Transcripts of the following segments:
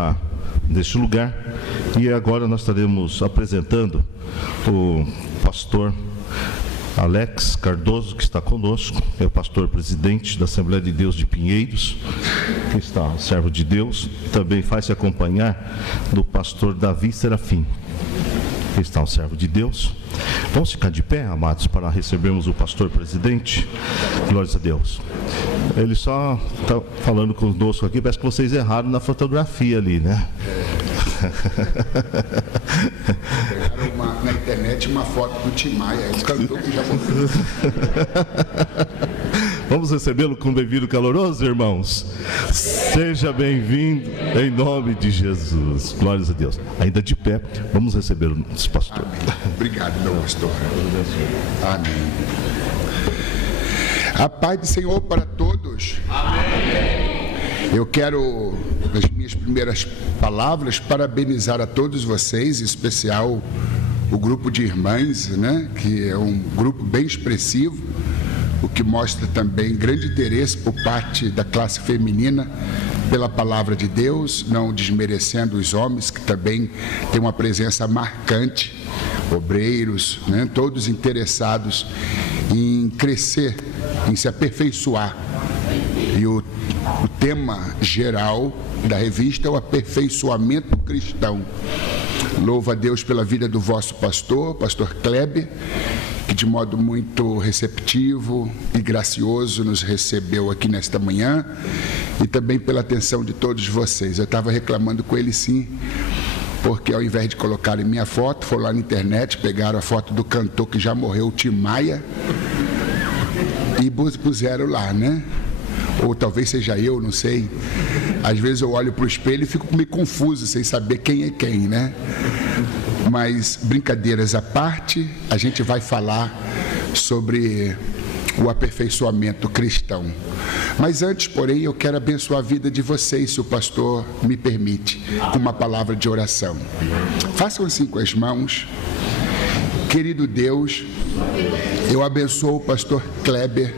está neste lugar. E agora nós estaremos apresentando o pastor Alex Cardoso, que está conosco, é o pastor presidente da Assembleia de Deus de Pinheiros, que está servo de Deus, também faz-se acompanhar do pastor Davi Serafim, que está um servo de Deus. Vamos ficar de pé, amados, para recebermos o pastor presidente. Glórias a Deus. Ele só está falando conosco aqui, parece que vocês erraram na fotografia ali, né? Pegaram na internet uma foto do Tim Maia, o cantor que já morreu. Vamos recebê-lo com um bem-vindo caloroso, irmãos. Seja bem-vindo em nome de Jesus. Glórias a Deus. Ainda de pé, vamos receber o nosso pastor. Amém. Obrigado, meu pastor. Amém. A paz do Senhor para todos. Amém. Eu quero, nas minhas primeiras palavras, parabenizar a todos vocês, em especial o grupo de irmãs, né, que é um grupo bem expressivo, o que mostra também grande interesse por parte da classe feminina pela palavra de Deus, não desmerecendo os homens, que também têm uma presença marcante, obreiros, né, todos interessados em crescer, em se aperfeiçoar. E o tema geral da revista é o aperfeiçoamento cristão. Louvo a Deus pela vida do vosso pastor Kleber, que de modo muito receptivo e gracioso nos recebeu aqui nesta manhã, e também pela atenção de todos vocês. Eu estava reclamando com ele sim, porque ao invés de colocarem minha foto, foram lá na internet, pegaram a foto do cantor que já morreu, o Tim Maia, e puseram lá, né? Ou talvez seja eu, não sei. Às vezes eu olho para o espelho e fico meio confuso, sem saber quem é quem, né? Mas, brincadeiras à parte, a gente vai falar sobre o aperfeiçoamento cristão. Mas antes, porém, eu quero abençoar a vida de vocês, se o pastor me permite, com uma palavra de oração. Façam assim com as mãos. Querido Deus, eu abençoo o pastor Kleber,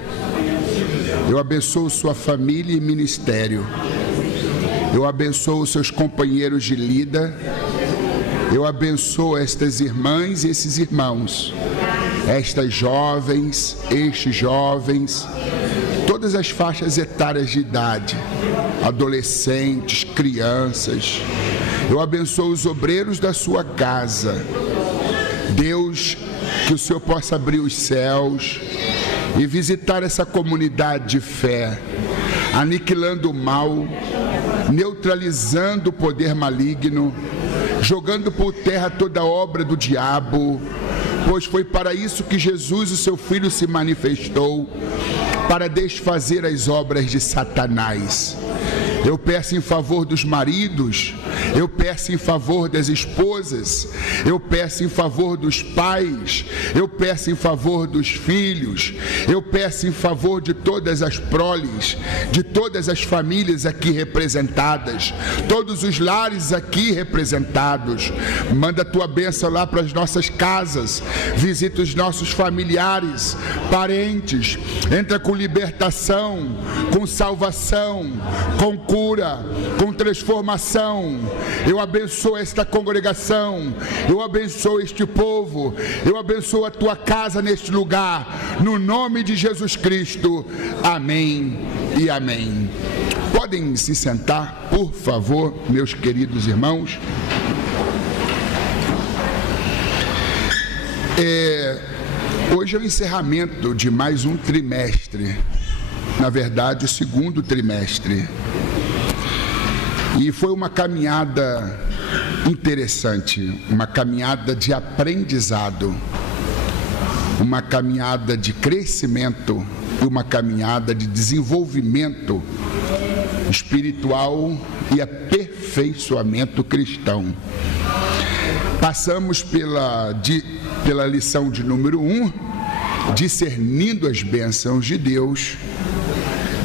eu abençoo sua família e ministério, eu abençoo seus companheiros de lida, eu abençoo estas irmãs e esses irmãos, estas jovens, estes jovens, todas as faixas etárias de idade, adolescentes, crianças. Eu abençoo os obreiros da sua casa. Deus, que o Senhor possa abrir os céus e visitar essa comunidade de fé, aniquilando o mal, neutralizando o poder maligno, jogando por terra toda obra do diabo, pois foi para isso que Jesus, o seu Filho, se manifestou, para desfazer as obras de Satanás. Eu peço em favor dos maridos, eu peço em favor das esposas, eu peço em favor dos pais, eu peço em favor dos filhos, eu peço em favor de todas as proles, de todas as famílias aqui representadas, todos os lares aqui representados. Manda a tua bênção lá para as nossas casas, visita os nossos familiares, parentes, entra com libertação, com salvação, com cura, com transformação. Eu abençoo esta congregação, eu abençoo este povo, eu abençoo a tua casa neste lugar, no nome de Jesus Cristo. Amém e amém. Podem se sentar, por favor, meus queridos irmãos. Hoje é o encerramento de mais um trimestre, na verdade o segundo trimestre, e foi uma caminhada interessante, uma caminhada de aprendizado, uma caminhada de crescimento e uma caminhada de desenvolvimento espiritual e aperfeiçoamento cristão. Passamos pela lição de número 1, discernindo as bênçãos de Deus.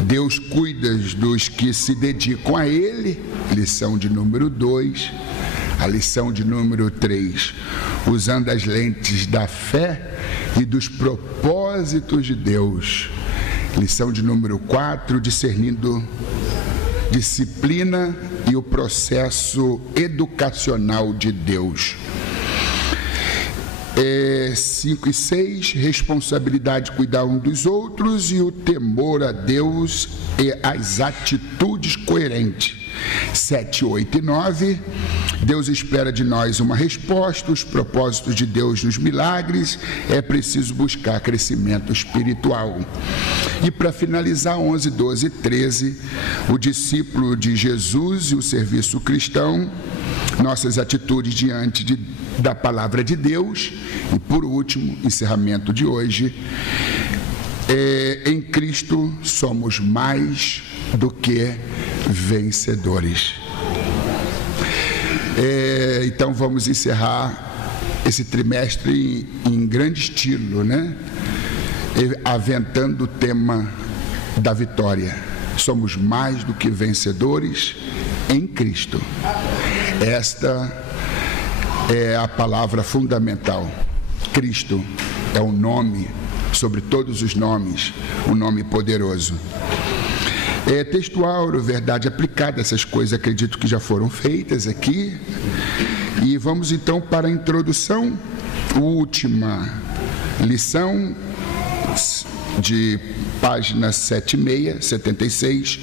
Deus cuida dos que se dedicam a Ele, lição de número 2. A lição de número 3, usando as lentes da fé e dos propósitos de Deus. Lição de número 4, discernindo disciplina e o processo educacional de Deus. 5 e 6, responsabilidade de cuidar um dos outros e o temor a Deus e as atitudes coerentes. 7, 8 e 9, Deus espera de nós uma resposta, os propósitos de Deus nos milagres, é preciso buscar crescimento espiritual. E para finalizar, 11, 12 e 13, o discípulo de Jesus e o serviço cristão, nossas atitudes diante da palavra de Deus. E por último, encerramento de hoje, em Cristo somos mais do que vencedores. Então vamos encerrar esse trimestre em grande estilo, né? Aventando o tema da vitória. Somos mais do que vencedores em Cristo. Esta é a palavra fundamental. Cristo é o nome, sobre todos os nomes, o nome poderoso. Textual, verdade aplicada, essas coisas acredito que já foram feitas aqui. E vamos então para a introdução, última lição, de página 76, 76.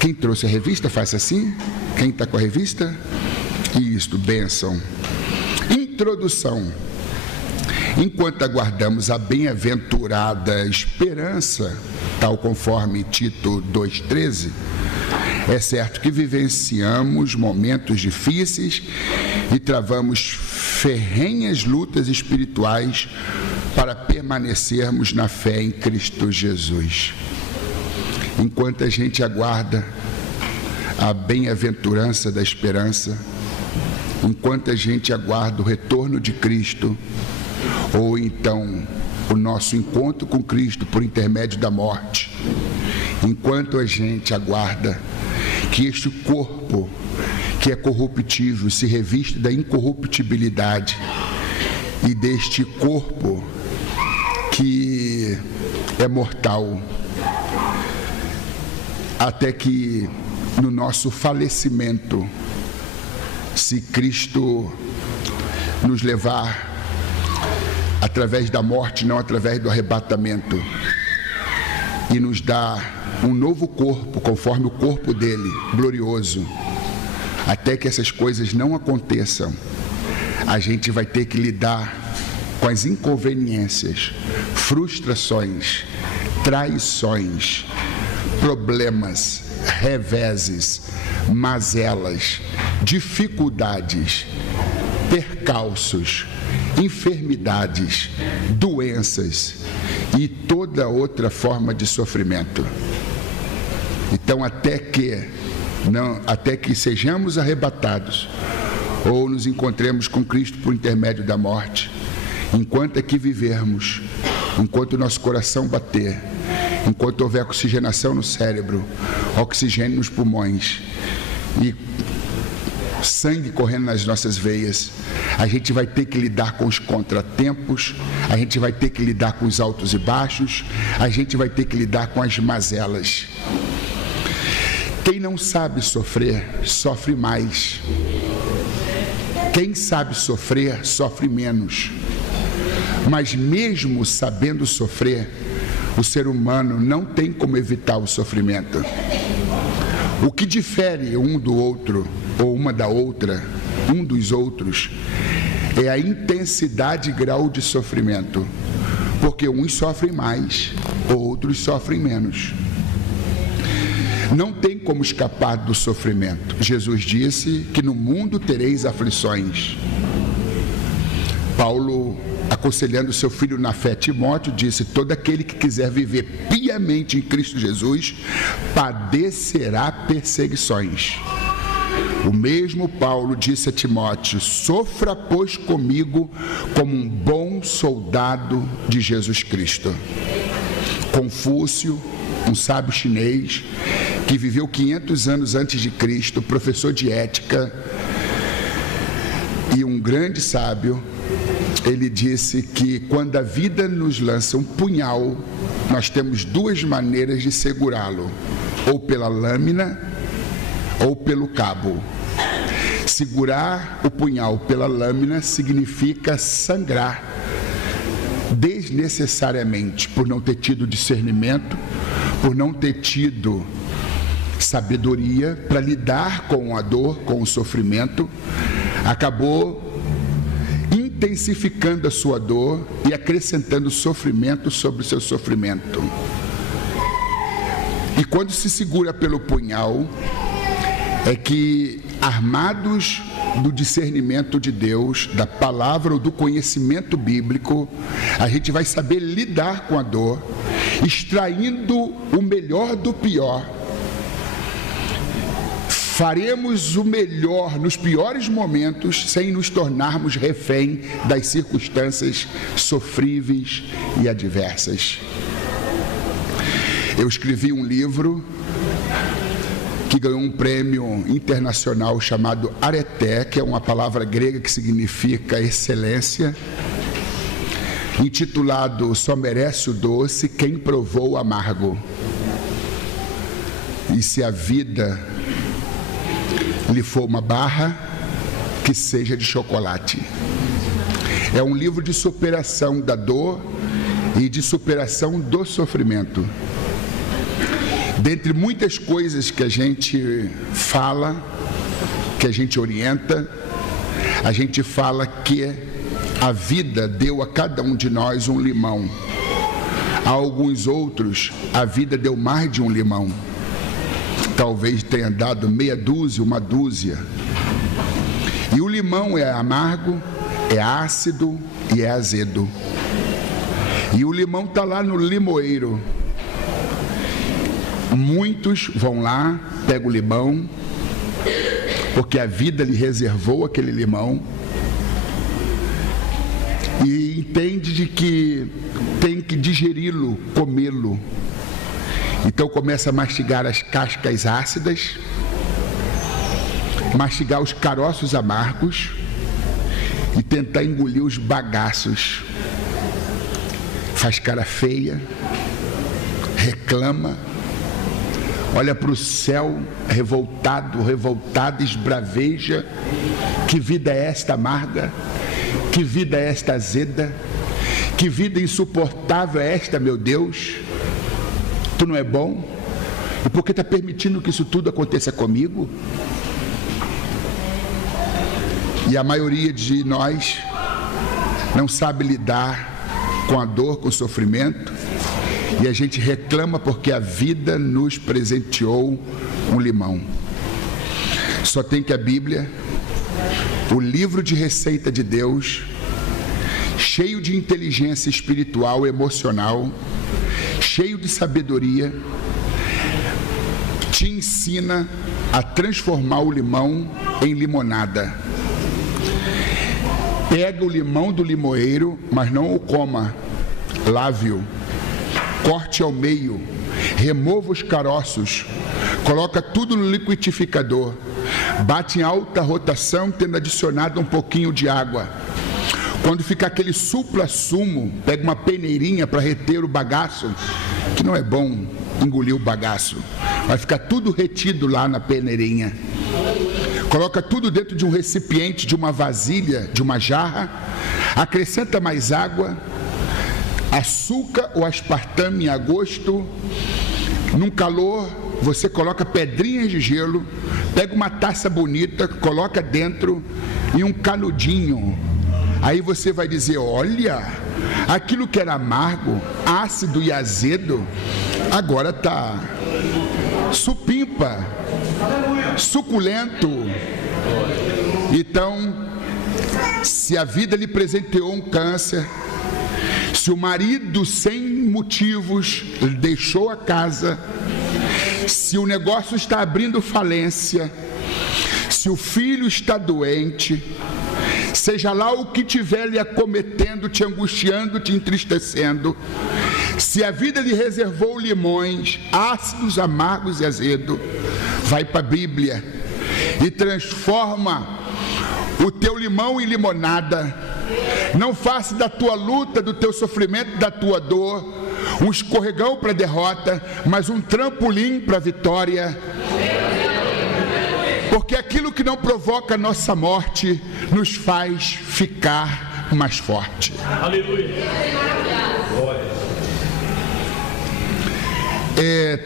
Quem trouxe a revista, faça assim. Quem está com a revista? Isto, bênção. Introdução. Enquanto aguardamos a bem-aventurada esperança, tal conforme Tito 2,13, é certo que vivenciamos momentos difíceis e travamos ferrenhas lutas espirituais para permanecermos na fé em Cristo Jesus. Enquanto a gente aguarda a bem-aventurança da esperança, enquanto a gente aguarda o retorno de Cristo, ou então o nosso encontro com Cristo por intermédio da morte, enquanto a gente aguarda que este corpo, que é corruptível, se reviste da incorruptibilidade, e deste corpo que é mortal, até que no nosso falecimento, se Cristo nos levar através da morte, não através do arrebatamento, e nos dar um novo corpo, conforme o corpo dele, glorioso, até que essas coisas não aconteçam, a gente vai ter que lidar com as inconveniências, frustrações, traições, problemas, reveses, mazelas, dificuldades, percalços, enfermidades, doenças e toda outra forma de sofrimento. Então, até que sejamos arrebatados ou nos encontremos com Cristo por intermédio da morte, enquanto aqui vivermos, enquanto o nosso coração bater, enquanto houver oxigenação no cérebro, oxigênio nos pulmões e sangue correndo nas nossas veias, a gente vai ter que lidar com os contratempos, a gente vai ter que lidar com os altos e baixos, a gente vai ter que lidar com as mazelas. Quem não sabe sofrer, sofre mais. Quem sabe sofrer, sofre menos. Mas mesmo sabendo sofrer, o ser humano não tem como evitar o sofrimento. O que difere um do outro, ou uma da outra, um dos outros, é a intensidade e grau de sofrimento. Porque uns sofrem mais, outros sofrem menos. Não tem como escapar do sofrimento. Jesus disse que no mundo tereis aflições. Paulo, aconselhando seu filho na fé, Timóteo, disse: todo aquele que quiser viver piamente em Cristo Jesus padecerá perseguições. O mesmo Paulo disse a Timóteo: sofra, pois, comigo como um bom soldado de Jesus Cristo. Confúcio, um sábio chinês que viveu 500 anos antes de Cristo, professor de ética e um grande sábio, ele disse que quando a vida nos lança um punhal, nós temos duas maneiras de segurá-lo: ou pela lâmina ou pelo cabo. Segurar o punhal pela lâmina significa sangrar desnecessariamente, por não ter tido discernimento, por não ter tido sabedoria para lidar com a dor, com o sofrimento, acabou intensificando a sua dor e acrescentando sofrimento sobre o seu sofrimento. E quando se segura pelo punhal, é que, armados do discernimento de Deus, da palavra ou do conhecimento bíblico, a gente vai saber lidar com a dor, extraindo o melhor do pior. Faremos o melhor nos piores momentos, sem nos tornarmos refém das circunstâncias sofríveis e adversas. Eu escrevi um livro que ganhou um prêmio internacional chamado Areté, que é uma palavra grega que significa excelência, intitulado Só Merece o Doce Quem Provou o Amargo. E se a vida lhe for uma barra, que seja de chocolate. É um livro de superação da dor e de superação do sofrimento. Dentre muitas coisas que a gente fala, que a gente orienta, a gente fala que a vida deu a cada um de nós um limão. A alguns outros, a vida deu mais de um limão. Talvez tenha dado meia dúzia, uma dúzia. E o limão é amargo, é ácido e é azedo. E o limão está lá no limoeiro. Muitos vão lá, pegam o limão, porque a vida lhe reservou aquele limão, e entende de que tem que digeri-lo, comê-lo. Então começa a mastigar as cascas ácidas, mastigar os caroços amargos e tentar engolir os bagaços. Faz cara feia, reclama, olha para o céu revoltado, esbraveja. Que vida é esta amarga? Que vida é esta azeda? Que vida insuportável é esta, meu Deus? Tu não é bom? E por que está permitindo que isso tudo aconteça comigo? E a maioria de nós não sabe lidar com a dor, com o sofrimento, e a gente reclama porque a vida nos presenteou um limão. Só tem que a Bíblia, o livro de receita de Deus, cheio de inteligência espiritual, emocional, cheio de sabedoria, te ensina a transformar o limão em limonada. Pega o limão do limoeiro, mas não o coma, lave-o, corte ao meio, remova os caroços, coloca tudo no liquidificador, bate em alta rotação, tendo adicionado um pouquinho de água. Quando ficar aquele supra-sumo, pega uma peneirinha para reter o bagaço, que não é bom engolir o bagaço, vai ficar tudo retido lá na peneirinha. Coloca tudo dentro de um recipiente, de uma vasilha, de uma jarra, acrescenta mais água, açúcar ou aspartame a gosto. Num calor, você coloca pedrinhas de gelo, pega uma taça bonita, coloca dentro e um canudinho. Aí você vai dizer, olha, aquilo que era amargo, ácido e azedo, agora está supimpa, suculento. Então, se a vida lhe presenteou um câncer, se o marido sem motivos deixou a casa, se o negócio está abrindo falência, se o filho está doente, seja lá o que estiver lhe acometendo, te angustiando, te entristecendo, se a vida lhe reservou limões, ácidos, amargos e azedo, vai para a Bíblia e transforma o teu limão em limonada. Não faça da tua luta, do teu sofrimento, da tua dor, um escorregão para a derrota, mas um trampolim para a vitória. Porque aquilo que não provoca a nossa morte nos faz ficar mais forte. Aleluia.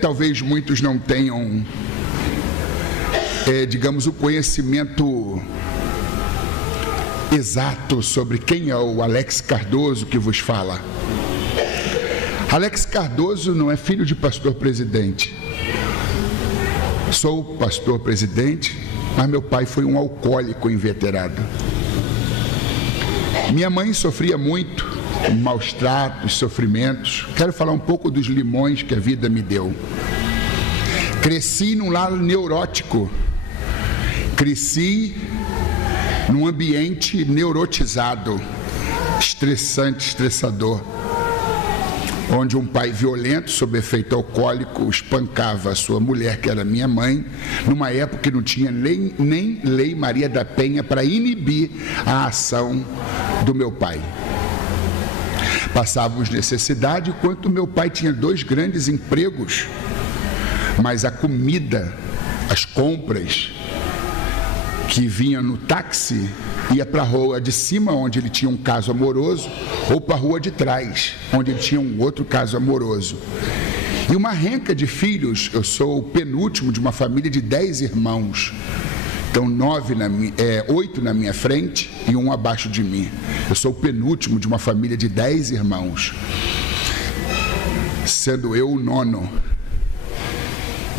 Talvez muitos não tenham, digamos, o conhecimento exato sobre quem é o Alex Cardoso que vos fala. Alex Cardoso não é filho de pastor presidente. Sou pastor presidente, mas meu pai foi um alcoólico inveterado. Minha mãe sofria muito, maus tratos, sofrimentos. Quero falar um pouco dos limões que a vida me deu. Cresci num lar neurótico. Cresci num ambiente neurotizado, estressante, estressador, onde um pai violento, sob efeito alcoólico, espancava a sua mulher, que era minha mãe, numa época que não tinha nem lei Maria da Penha para inibir a ação do meu pai. Passávamos necessidade, enquanto meu pai tinha 2 grandes empregos, mas a comida, as compras que vinha no táxi, ia para a rua de cima, onde ele tinha um caso amoroso, ou para a rua de trás, onde ele tinha um outro caso amoroso. E uma renca de filhos. Eu sou o penúltimo de uma família de 10 irmãos. Então 8 na minha frente e 1 abaixo de mim. Eu sou o penúltimo de uma família de 10 irmãos, sendo eu o 9º.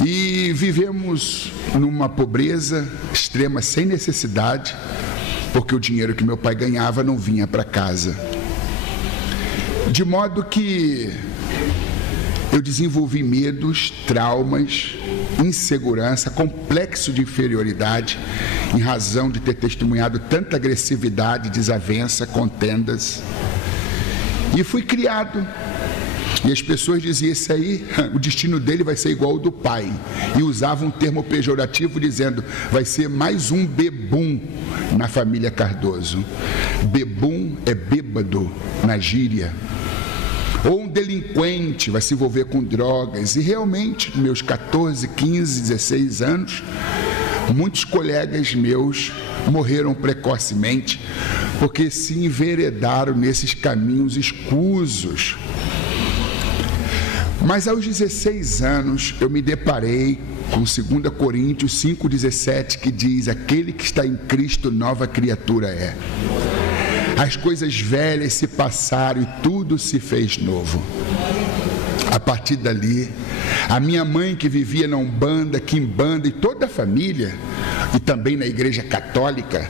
E vivemos numa pobreza extrema, sem necessidade, porque o dinheiro que meu pai ganhava não vinha para casa. De modo que eu desenvolvi medos, traumas, insegurança, complexo de inferioridade, em razão de ter testemunhado tanta agressividade, desavença, contendas. E fui criado. E as pessoas diziam, esse aí, o destino dele vai ser igual ao do pai. E usavam um termo pejorativo dizendo, vai ser mais um bebum na família Cardoso. Bebum é bêbado na gíria. Ou um delinquente, vai se envolver com drogas. E realmente, meus 14, 15, 16 anos, muitos colegas meus morreram precocemente porque se enveredaram nesses caminhos escusos. Mas aos 16 anos eu me deparei com 2 Coríntios 5,17, que diz, aquele que está em Cristo nova criatura é. As coisas velhas se passaram e tudo se fez novo. A partir dali, a minha mãe, que vivia na Umbanda, Quimbanda, e toda a família, e também na igreja católica,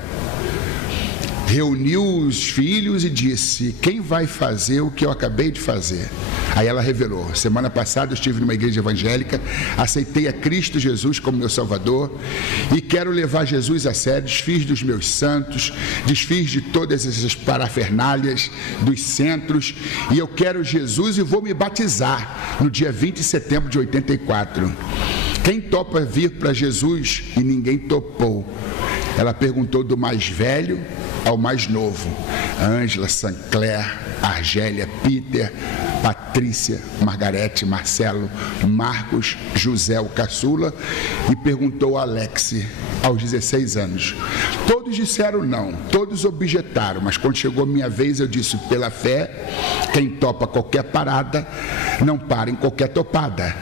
reuniu os filhos e disse, quem vai fazer o que eu acabei de fazer? Aí ela revelou, semana passada eu estive numa igreja evangélica, aceitei a Cristo Jesus como meu Salvador e quero levar Jesus a sério, desfiz dos meus santos, desfiz de todas essas parafernálias dos centros, e eu quero Jesus e vou me batizar no dia 20 de setembro de 84. Quem topa vir para Jesus? E ninguém topou. Ela perguntou do mais velho ao mais novo, Ângela, Sancler, Argélia, Peter, Patrícia, Margarete, Marcelo, Marcos, José, o caçula, e perguntou a Alex, aos 16 anos. Todos disseram não, todos objetaram, mas quando chegou a minha vez eu disse, pela fé, quem topa qualquer parada, não para em qualquer topada.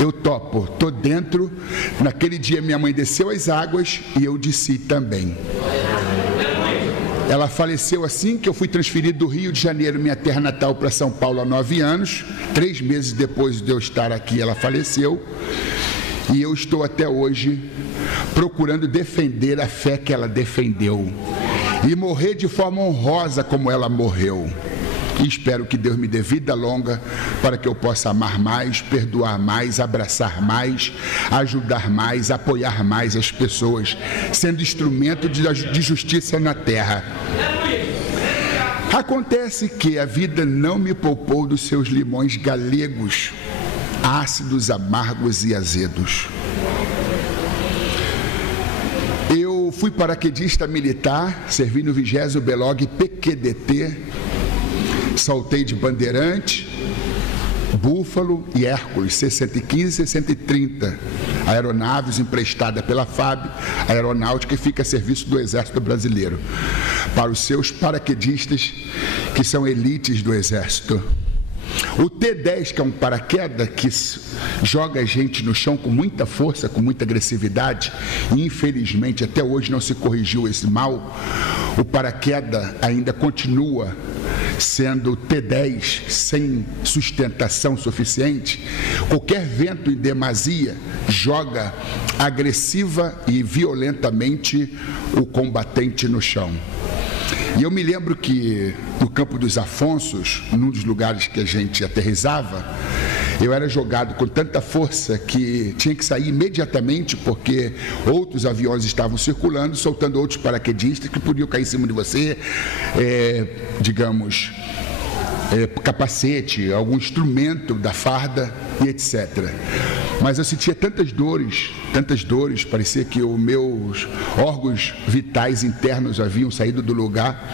Eu topo, estou dentro. Naquele dia minha mãe desceu as águas e eu desci também. Ela faleceu assim que eu fui transferido do Rio de Janeiro, minha terra natal, para São Paulo há 9 anos. 3 meses depois de eu estar aqui, ela faleceu. E eu estou até hoje procurando defender a fé que ela defendeu. E morrer de forma honrosa como ela morreu. E espero que Deus me dê vida longa para que eu possa amar mais, perdoar mais, abraçar mais, ajudar mais, apoiar mais as pessoas, sendo instrumento de justiça na terra. Acontece que a vida não me poupou dos seus limões galegos, ácidos, amargos e azedos. Eu fui paraquedista militar, servi no 20º BELOG PQDT, saltei de Bandeirante, Búfalo e Hércules, C-115 e C-130, aeronaves emprestada pela FAB, a aeronáutica, que fica a serviço do Exército Brasileiro, para os seus paraquedistas, que são elites do Exército. O T-10, que é um paraquedas que joga a gente no chão com muita força, com muita agressividade, e infelizmente até hoje não se corrigiu esse mal. O paraquedas ainda continua sendo T-10 sem sustentação suficiente. Qualquer vento em demasia joga agressiva e violentamente o combatente no chão. E eu me lembro que no Campo dos Afonsos, num dos lugares que a gente aterrissava, eu era jogado com tanta força que tinha que sair imediatamente, porque outros aviões estavam circulando, soltando outros paraquedistas que podiam cair em cima de você, capacete, algum instrumento da farda e etc. Mas eu sentia tantas dores, parecia que os meus órgãos vitais internos haviam saído do lugar.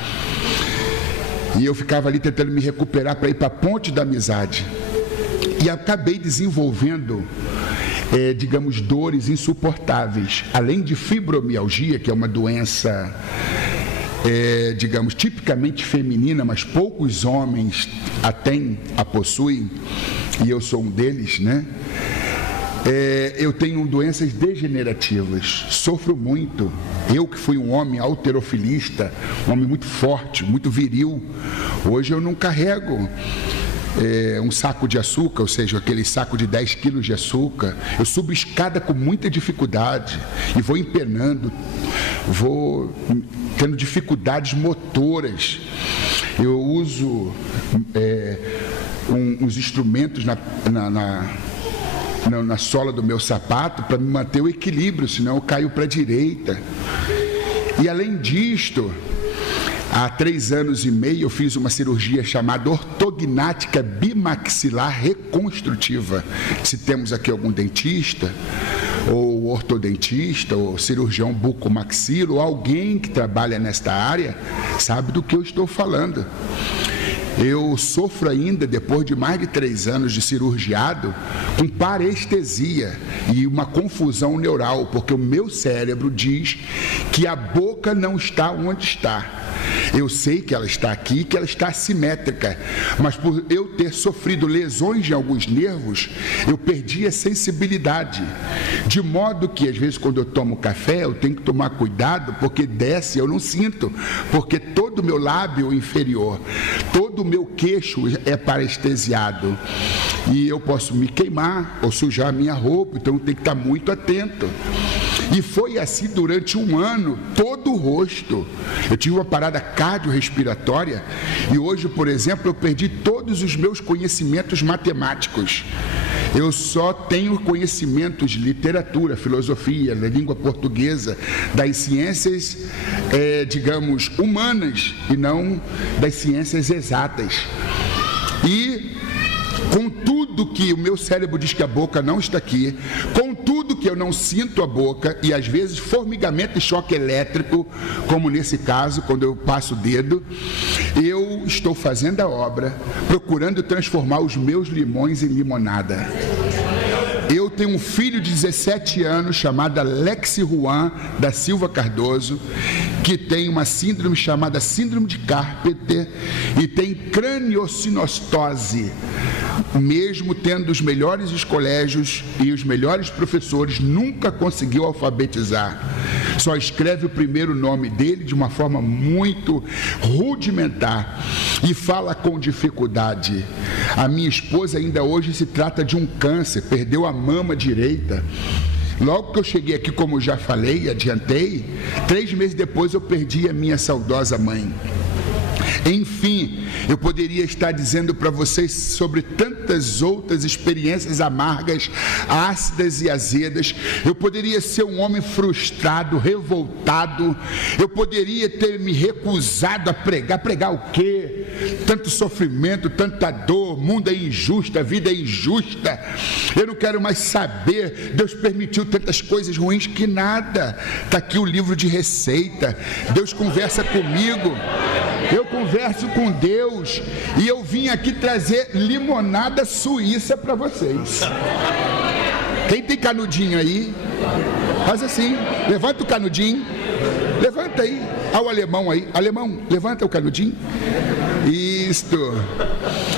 E eu ficava ali tentando me recuperar para ir para a Ponte da Amizade. E acabei desenvolvendo, dores insuportáveis. Além de fibromialgia, que é uma doença, tipicamente feminina, mas poucos homens a possuem, e eu sou um deles, né? Eu tenho doenças degenerativas, sofro muito. Eu que fui um homem halterofilista, um homem muito forte, muito viril, hoje eu não carrego um saco de açúcar, ou seja, aquele saco de 10 quilos de açúcar. Eu subo escada com muita dificuldade e vou empenando, vou tendo dificuldades motoras. Eu uso uns instrumentos na sola do meu sapato para me manter o equilíbrio, senão eu caio para a direita. E além disto, há 3 anos e meio eu fiz uma cirurgia chamada ortognática bimaxilar reconstrutiva. Se temos aqui algum dentista, ou ortodentista, ou cirurgião bucomaxilo, ou alguém que trabalha nesta área, sabe do que eu estou falando. Eu sofro ainda, depois de mais de 3 anos de cirurgiado, com parestesia e uma confusão neural, porque o meu cérebro diz que a boca não está onde está. Eu sei que ela está aqui, que ela está assimétrica, mas por eu ter sofrido lesões em alguns nervos, eu perdi a sensibilidade, de modo que às vezes quando eu tomo café eu tenho que tomar cuidado, porque desce, eu não sinto, porque todo o meu lábio inferior, todo o meu queixo é parestesiado, e eu posso me queimar ou sujar a minha roupa, então eu tenho que estar muito atento. E foi assim durante 1 ano, todo o rosto. Eu tive uma parada cardiorrespiratória e hoje, por exemplo, eu perdi todos os meus conhecimentos matemáticos. Eu só tenho conhecimentos de literatura, filosofia, da língua portuguesa, das ciências, humanas e não das ciências exatas. E com tudo que o meu cérebro diz que a boca não está aqui, com tudo que eu não sinto a boca, e às vezes formigamento e choque elétrico, como nesse caso, quando eu passo o dedo, eu estou fazendo a obra, procurando transformar os meus limões em limonada. Eu tenho um filho de 17 anos chamado Alexi Juan da Silva Cardoso, que tem uma síndrome chamada síndrome de Carpenter e tem craniosinostose. Mesmo tendo os melhores colégios e os melhores professores, nunca conseguiu alfabetizar. Só escreve o primeiro nome dele de uma forma muito rudimentar e fala com dificuldade. A minha esposa ainda hoje se trata de um câncer, perdeu a mama direita. Logo que eu cheguei aqui, como já falei, adiantei, 3 meses depois eu perdi a minha saudosa mãe. Enfim, eu poderia estar dizendo para vocês sobre tantas outras experiências amargas, ácidas e azedas. Eu poderia ser um homem frustrado, revoltado. Eu poderia ter me recusado a pregar. Pregar o quê? Tanto sofrimento, tanta dor, o mundo é injusto, a vida é injusta. Eu não quero mais saber. Deus permitiu tantas coisas ruins que nada. Está aqui o livro de receita. Deus conversa comigo. Eu converso com Deus e eu vim aqui trazer limonada suíça para vocês. Quem tem canudinho aí, faz assim, levanta o canudinho, levanta aí. Olha o alemão aí, alemão, levanta o canudinho. Isto.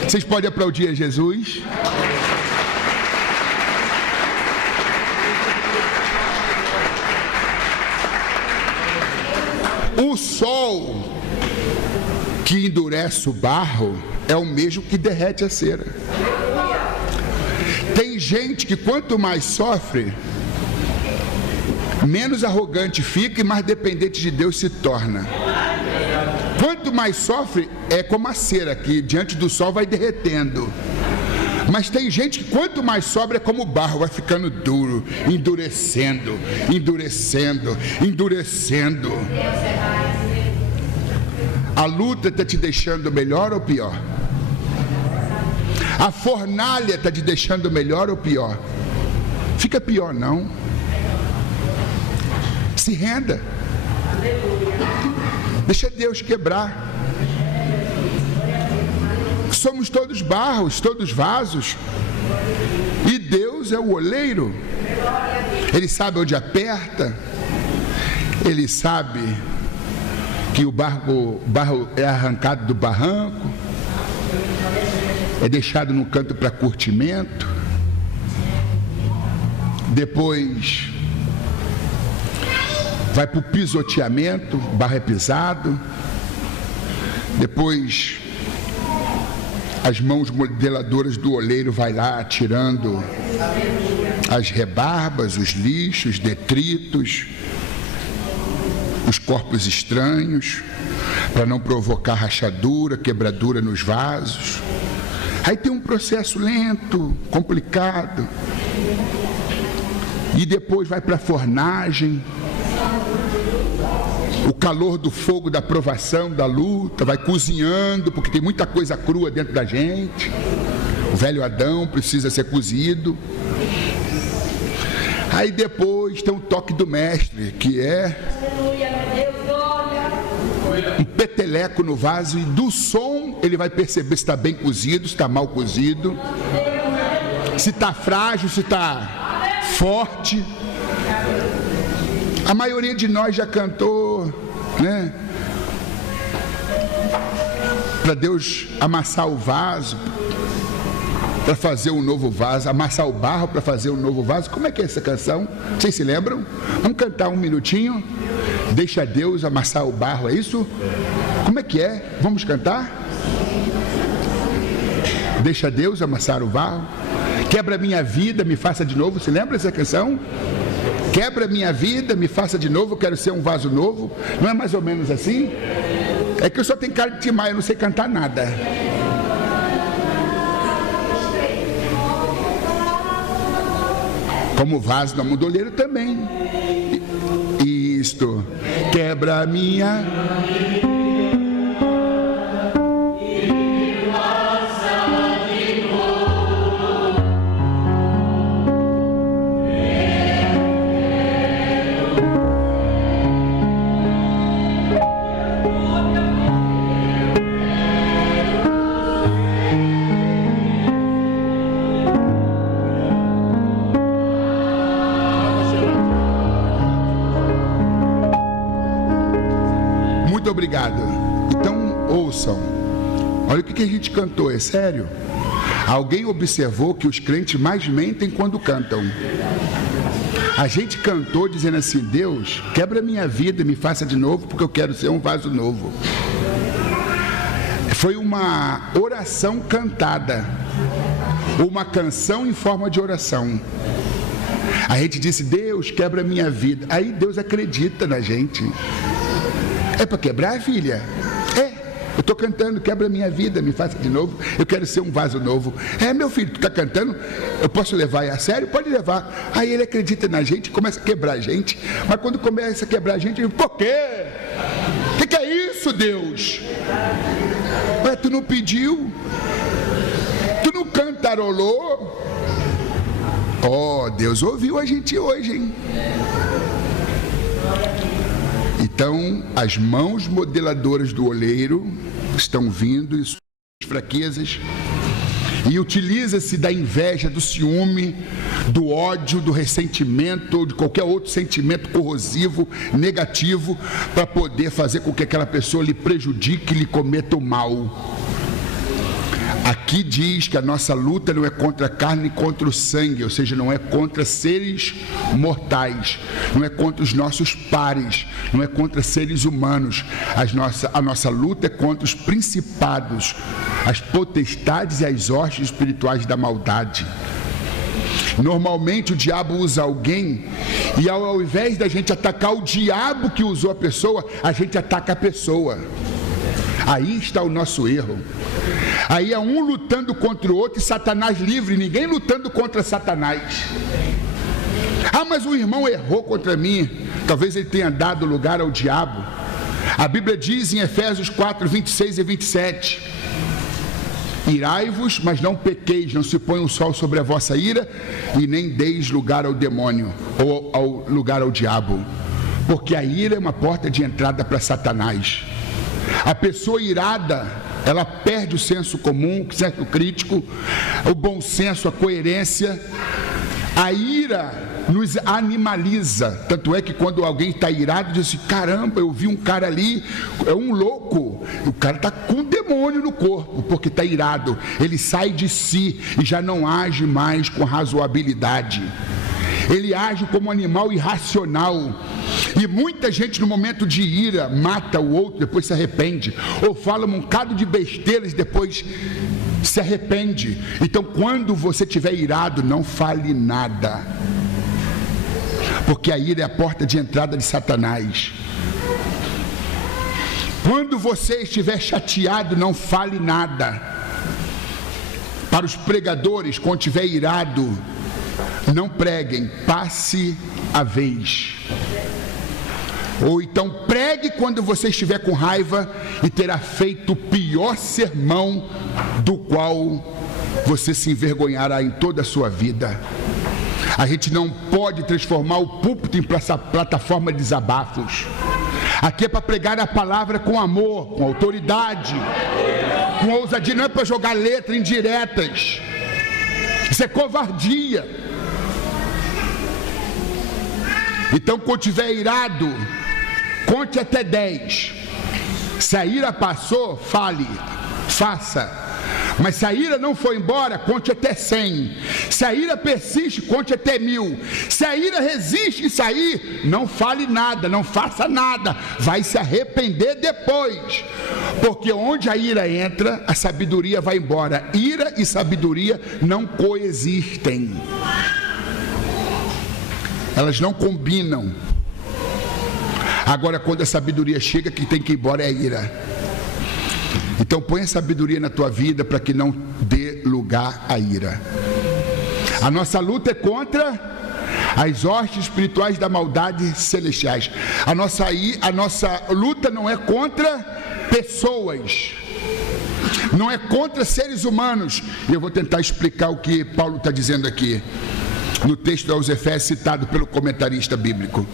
Vocês podem aplaudir a Jesus. O sol que endurece o barro é o mesmo que derrete a cera. Tem gente que quanto mais sofre, menos arrogante fica e mais dependente de Deus se torna. Quanto mais sofre, é como a cera que diante do sol vai derretendo. Mas tem gente que quanto mais sobra é como o barro, vai ficando duro, endurecendo, endurecendo, endurecendo. A luta está te deixando melhor ou pior? A fornalha está te deixando melhor ou pior? Fica pior não. Se renda. Deixa Deus quebrar. Somos todos barros, todos vasos. E Deus é o oleiro. Ele sabe onde aperta. Ele sabe que o barro é arrancado do barranco, é deixado no canto para curtimento, depois vai para o pisoteamento, o barro é pisado, depois as mãos modeladoras do oleiro vai lá tirando as rebarbas, os lixos, detritos, os corpos estranhos, para não provocar rachadura, quebradura nos vasos. Aí tem um processo lento, complicado, e depois vai para a fornagem, o calor do fogo da provação, da luta, vai cozinhando, porque tem muita coisa crua dentro da gente. O velho Adão precisa ser cozido. Aí depois tem o toque do mestre, que é um peteleco no vaso, e do som ele vai perceber se está bem cozido, se está mal cozido, se está frágil, se está forte. A maioria de nós já cantou, né? Para Deus amassar o vaso, para fazer um novo vaso, amassar o barro para fazer um novo vaso. Como é que é essa canção? Vocês se lembram? Vamos cantar um minutinho? Deixa Deus amassar o barro, é isso? Como é que é? Vamos cantar? Deixa Deus amassar o barro. Quebra minha vida, me faça de novo. Se lembra dessa canção? Quebra minha vida, me faça de novo, eu quero ser um vaso novo. Não é mais ou menos assim? É que eu só tenho cara de Timar, eu não sei cantar nada. Como vaso da mondoleira também. Isto. Quebra minha... Obrigado. Então, ouçam. Olha o que a gente cantou, é sério? Alguém observou que os crentes mais mentem quando cantam. A gente cantou dizendo assim: Deus, quebra minha vida, me faça de novo, porque eu quero ser um vaso novo. Foi uma oração cantada, uma canção em forma de oração. A gente disse: Deus, quebra minha vida. Aí Deus acredita na gente. É para quebrar, filha? É, eu estou cantando, quebra minha vida, me faça de novo, eu quero ser um vaso novo. É, meu filho, tu está cantando, eu posso levar a sério? Pode levar. Aí ele acredita na gente, começa a quebrar a gente, mas quando começa a quebrar a gente, ele, por quê? O que é isso, Deus? Ué, tu não pediu? Tu não cantarolou? Oh, Deus ouviu a gente hoje, hein? Então, as mãos modeladoras do oleiro estão vindo, e suas fraquezas, e utiliza-se da inveja, do ciúme, do ódio, do ressentimento ou de qualquer outro sentimento corrosivo, negativo, para poder fazer com que aquela pessoa lhe prejudique, lhe cometa o mal. Aqui diz que a nossa luta não é contra a carne, contra o sangue, ou seja, não é contra seres mortais, não é contra os nossos pares, não é contra seres humanos. A nossa luta é contra os principados, as potestades e as hostes espirituais da maldade. Normalmente o diabo usa alguém e ao invés da gente atacar o diabo que usou a pessoa, a gente ataca a pessoa. Aí está o nosso erro. Aí é um lutando contra o outro e Satanás livre, ninguém lutando contra Satanás. Ah, mas o irmão errou contra mim. Talvez ele tenha dado lugar ao diabo. A Bíblia diz em Efésios 4, 26 e 27: irai-vos, mas não pequeis, não se ponha o sol sobre a vossa ira, e nem deis lugar ao demônio, ou ao lugar ao diabo, porque a ira é uma porta de entrada para Satanás. A pessoa irada, ela perde o senso comum, o senso crítico, o bom senso, a coerência. A ira nos animaliza, tanto é que quando alguém está irado, diz assim: caramba, eu vi um cara ali, é um louco, o cara está com um demônio no corpo, porque está irado, ele sai de si e já não age mais com razoabilidade. Ele age como um animal irracional. E muita gente no momento de ira mata o outro, depois se arrepende, ou fala um bocado de besteiras, depois se arrepende. Então quando você estiver irado, não fale nada, porque a ira é a porta de entrada de Satanás. Quando você estiver chateado, não fale nada. Para os pregadores, quando estiver irado, não preguem, passe a vez. Ou então pregue quando você estiver com raiva e terá feito o pior sermão do qual você se envergonhará em toda a sua vida. A gente não pode transformar o púlpito em plataforma de desabafos. Aqui é para pregar a palavra com amor, com autoridade, com ousadia. Não é para jogar letras indiretas. Isso é covardia. Então, quando estiver irado, conte até 10. Se a ira passou, fale, faça. Mas se a ira não foi embora, conte até 100. Se a ira persiste, conte até 1000. Se a ira resiste e sair, não fale nada, não faça nada. Vai se arrepender depois. Porque onde a ira entra, a sabedoria vai embora. Ira e sabedoria não coexistem. Elas não combinam. Agora, quando a sabedoria chega, quem tem que ir embora é a ira. Então põe a sabedoria na tua vida para que não dê lugar à ira. A nossa luta é contra as hostes espirituais da maldade celestiais. A nossa luta não é contra pessoas, não é contra seres humanos. E eu vou tentar explicar o que Paulo está dizendo aqui no texto aos Efésios, citado pelo comentarista bíblico.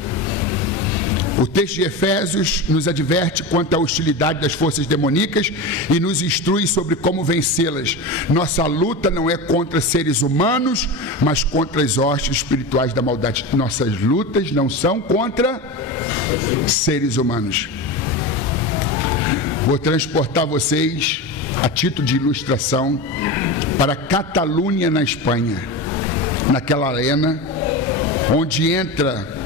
O texto de Efésios nos adverte quanto à hostilidade das forças demoníacas e nos instrui sobre como vencê-las. Nossa luta não é contra seres humanos, mas contra as hostes espirituais da maldade. Nossas lutas não são contra seres humanos. Vou transportar vocês, a título de ilustração, para Catalunha, na Espanha, naquela arena onde entra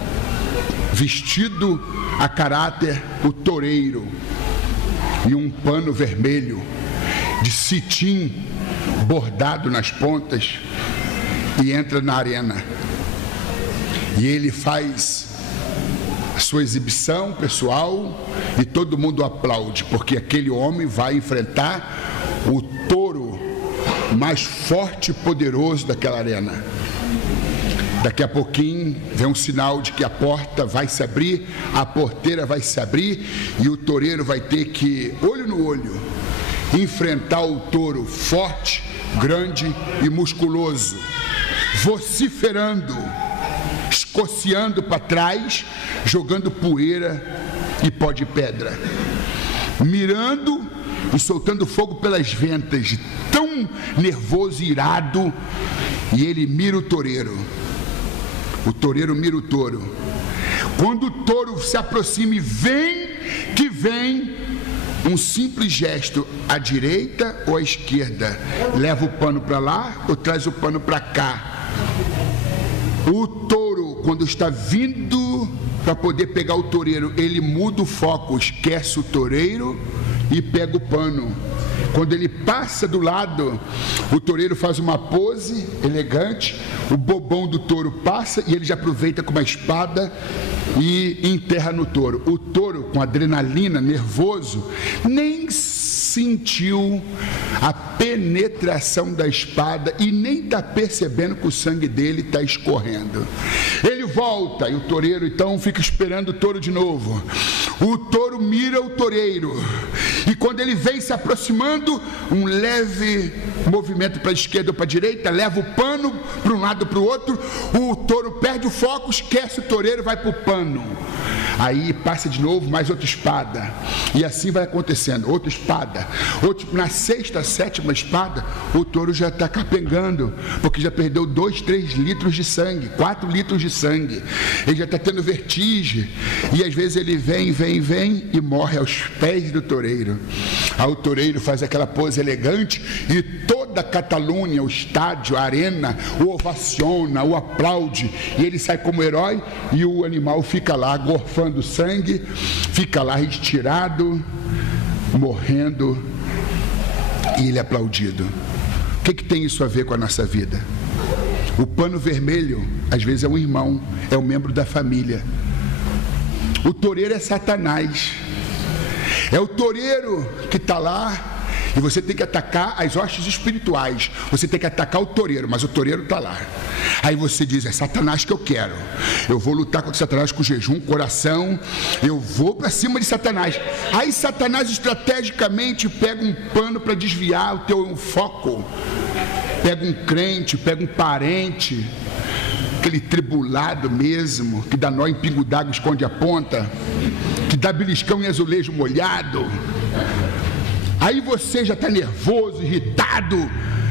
vestido a caráter o toureiro e um pano vermelho de cetim bordado nas pontas, e entra na arena e ele faz a sua exibição pessoal e todo mundo aplaude, porque aquele homem vai enfrentar o touro mais forte e poderoso daquela arena. Daqui a pouquinho vem um sinal de que a porta vai se abrir, a porteira vai se abrir e o toureiro vai ter que, olho no olho, enfrentar o touro forte, grande e musculoso, vociferando, escociando para trás, jogando poeira e pó de pedra, mirando e soltando fogo pelas ventas, tão nervoso e irado, e ele mira o toureiro. O toureiro mira o touro. Quando o touro se aproxima e vem, um simples gesto, à direita ou à esquerda, leva o pano para lá ou traz o pano para cá. O touro, quando está vindo para poder pegar o toureiro, ele muda o foco, esquece o toureiro e pega o pano. Quando ele passa do lado, o toureiro faz uma pose elegante, o bobão do touro passa e ele já aproveita com uma espada e enterra no touro. O touro, com adrenalina, nervoso, nem sentiu a penetração da espada e nem está percebendo que o sangue dele está escorrendo. Ele volta e o toureiro então fica esperando o touro de novo. O touro mira o toureiro e quando ele vem se aproximando, um leve movimento para a esquerda ou para a direita, leva o pano para um lado ou para o outro, o touro perde o foco, esquece o toureiro, vai para o pano. Aí passa de novo, mais outra espada, e assim vai acontecendo, outra espada, na sexta, sétima espada, o touro já está capengando, porque já perdeu 2, 3 litros de sangue, 4 litros de sangue, ele já está tendo vertigem, e às vezes ele vem e morre aos pés do toureiro. Aí o toureiro faz aquela pose elegante, e toda a Catalunha, o estádio, a arena, o ovaciona, o aplaude, e ele sai como herói, e o animal fica lá gorfando sangue, fica lá estirado, morrendo, e ele é aplaudido. O que tem isso a ver com a nossa vida? O pano vermelho, às vezes, é um irmão, é um membro da família. O toureiro é Satanás. É o toureiro que está lá, e você tem que atacar as hostes espirituais. Você tem que atacar o toureiro, mas o toureiro está lá. Aí você diz, é Satanás que eu quero. Eu vou lutar contra Satanás com jejum, coração. Eu vou para cima de Satanás. Aí Satanás estrategicamente pega um pano para desviar o teu foco. Pega um crente, pega um parente, aquele tribulado mesmo, que dá nó em pingo d'água, esconde a ponta, que dá beliscão em azulejo molhado. Aí você já está nervoso, irritado.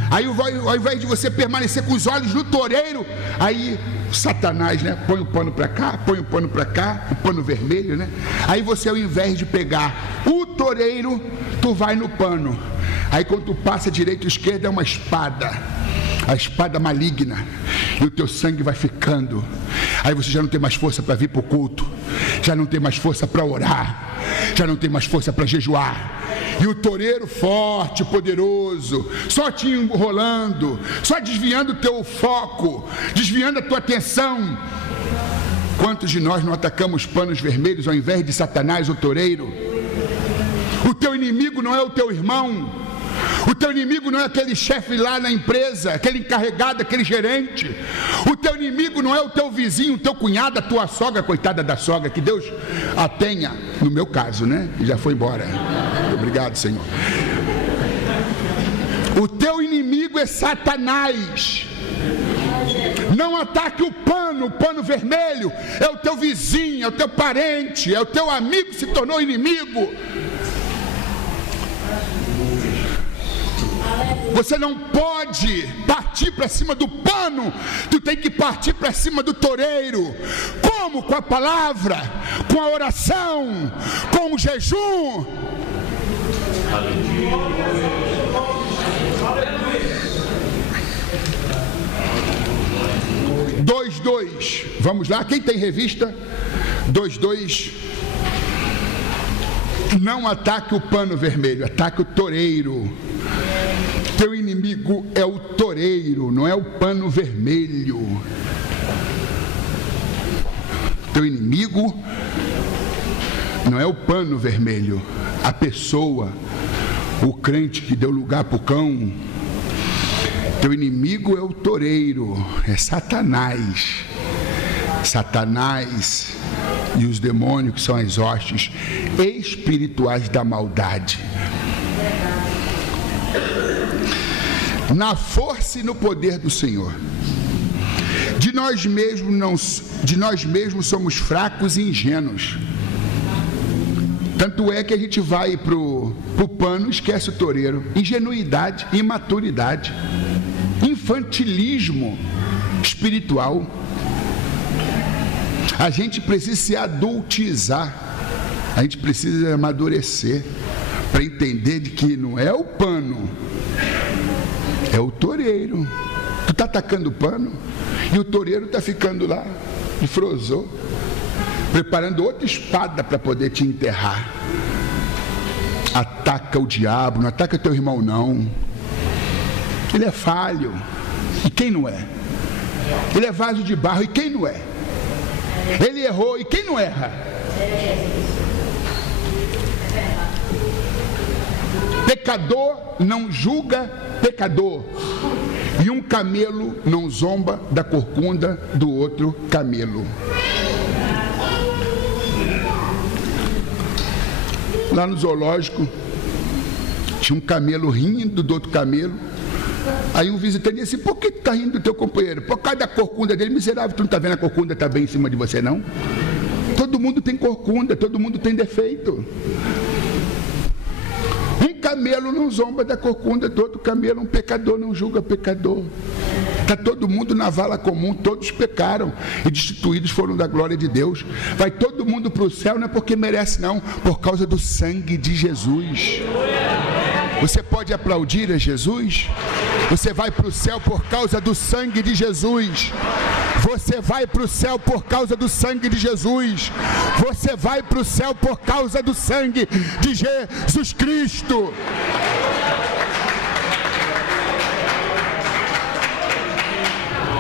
Aí ao invés de você permanecer com os olhos no toureiro, aí Satanás, né, põe o pano para cá, põe o pano para cá, o pano vermelho, né? Aí você, ao invés de pegar o toureiro, tu vai no pano. Aí quando tu passa direita ou esquerda, é uma espada, a espada maligna, e o teu sangue vai ficando. Aí você já não tem mais força para vir para o culto, já não tem mais força para orar, já não tem mais força para jejuar. E o toureiro forte, poderoso, só te enrolando, só desviando o teu foco, desviando a tua atenção. Quantos de nós não atacamos panos vermelhos ao invés de Satanás, o toureiro? O teu inimigo não é o teu irmão. O teu inimigo não é aquele chefe lá na empresa, aquele encarregado, aquele gerente. O teu inimigo não é o teu vizinho, o teu cunhado, a tua sogra, coitada da sogra, que Deus a tenha, no meu caso, né? E já foi embora. Obrigado, Senhor. O teu inimigo é Satanás. Não ataque o pano vermelho. É o teu vizinho, é o teu parente, é o teu amigo que se tornou inimigo. Você não pode partir para cima do pano, tu tem que partir para cima do toureiro. Como? Com a palavra, com a oração, com o jejum. 2:2, vamos lá, quem tem revista? 2:2. Não ataque o pano vermelho, ataque o toureiro. Teu inimigo é o toureiro, não é o pano vermelho. Teu inimigo não é o pano vermelho, a pessoa, o crente que deu lugar para o cão. Teu inimigo é o toureiro, é Satanás. Satanás e os demônios, que são as hostes espirituais da maldade. Na força e no poder do Senhor. De nós mesmos somos fracos e ingênuos. Tanto é que a gente vai pro pano e esquece o toureiro. Ingenuidade, imaturidade, infantilismo espiritual. A gente precisa se adultizar, a gente precisa amadurecer para entender de que não é o pano, é o toureiro. Tu está atacando o pano e o toureiro está ficando lá, de frozô, preparando outra espada para poder te enterrar. Ataca o diabo, não ataca teu irmão não. Ele é falho, e quem não é? Ele é vaso de barro, e quem não é? Ele errou, e quem não erra? Pecador não julga pecador, e um camelo não zomba da corcunda do outro camelo. Lá no zoológico tinha um camelo rindo do outro camelo. Aí um visitante disse assim: por que tu está rindo do teu companheiro? Por causa da corcunda dele. Miserável, tu não está vendo a corcunda está bem em cima de você não? Todo mundo tem corcunda, todo mundo tem defeito. Um camelo não zomba da corcunda do outro camelo, um pecador não julga pecador. Está todo mundo na vala comum, todos pecaram e destituídos foram da glória de Deus. Vai todo mundo para o céu, não é porque merece não, por causa do sangue de Jesus. Você pode aplaudir a Jesus? Você vai para o céu por causa do sangue de Jesus. Você vai para o céu por causa do sangue de Jesus. Você vai para o céu por causa do sangue de Jesus Cristo.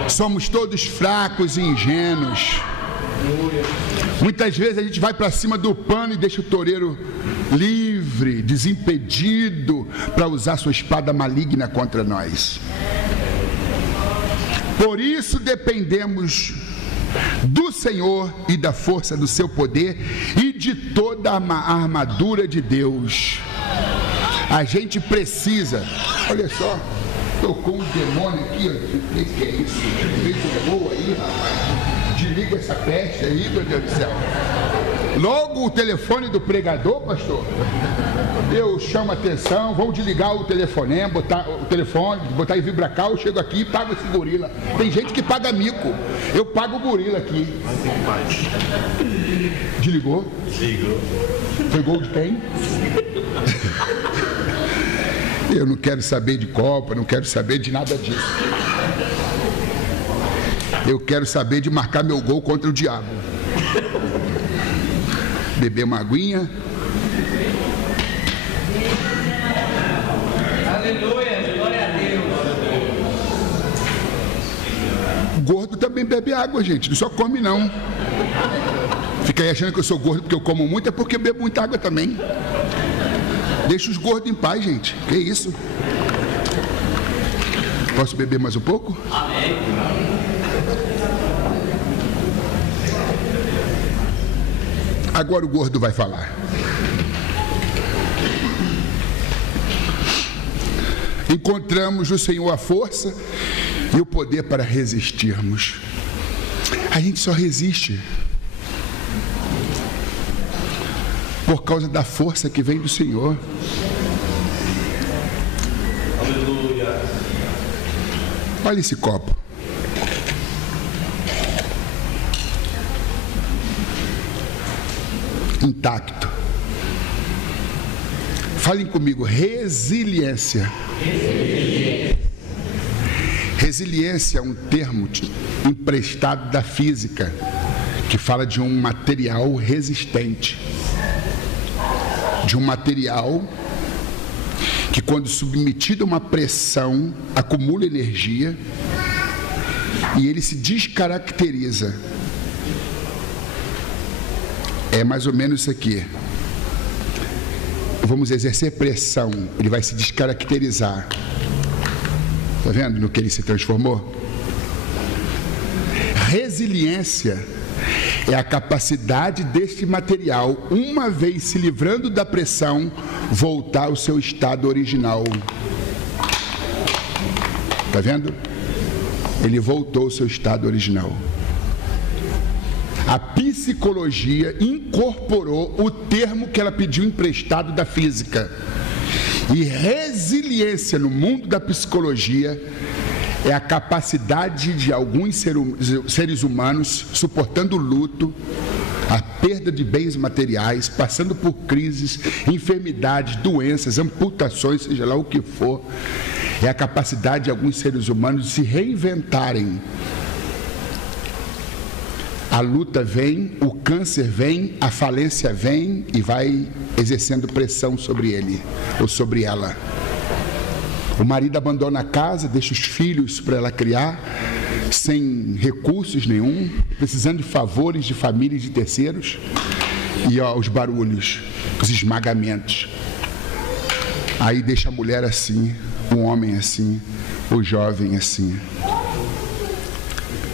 Somos todos fracos e ingênuos. Muitas vezes a gente vai para cima do pano e deixa o toureiro livre, desimpedido, para usar sua espada maligna contra nós. Por isso dependemos do Senhor e da força do seu poder e de toda a armadura de Deus. A gente precisa, olha só, tocou um demônio aqui, o que é isso? Fez um gol aí, rapaz. Desliga essa peste aí, meu Deus do céu. Logo o telefone do pregador, pastor. Eu chamo a atenção, vamos desligar o telefone, botar o telefone, botar em vibracal, eu chego aqui e pago esse gorila. Tem gente que paga mico. Eu pago o gorila aqui. Desligou? Desligou. Foi gol de quem? Eu não quero saber de Copa, não quero saber de nada disso. Eu quero saber de marcar meu gol contra o diabo. Beber uma aguinha. Aleluia, glória a Deus. Gordo também bebe água, gente, não só come não. Fica aí achando que eu sou gordo porque eu como muito, é porque eu bebo muita água também. Deixa os gordos em paz, gente. Que isso? Posso beber mais um pouco? Amém. Agora o gordo vai falar. Encontramos no Senhor a força e o poder para resistirmos. A gente só resiste por causa da força que vem do Senhor. Aleluia. Olha esse copo. Intacto. Falem comigo, resiliência. Resiliência é um termo emprestado da física, que fala de um material resistente. De um material que, quando submetido a uma pressão, acumula energia e ele se descaracteriza. É mais ou menos isso aqui. Vamos exercer pressão, ele vai se descaracterizar. Está vendo no que ele se transformou? Resiliência é a capacidade deste material, uma vez se livrando da pressão, voltar ao seu estado original. Está vendo? Ele voltou ao seu estado original. a psicologia incorporou o termo que ela pediu emprestado da física. E resiliência no mundo da psicologia é a capacidade de alguns seres humanos, suportando o luto, a perda de bens materiais, passando por crises, enfermidades, doenças, amputações, seja lá o que for, é a capacidade de alguns seres humanos de se reinventarem. A luta vem, o câncer vem, a falência vem e vai exercendo pressão sobre ele ou sobre ela. O marido abandona a casa, deixa os filhos para ela criar, sem recursos nenhum, precisando de favores de famílias de terceiros. E os barulhos, os esmagamentos. Aí deixa a mulher assim, o homem assim, o jovem assim.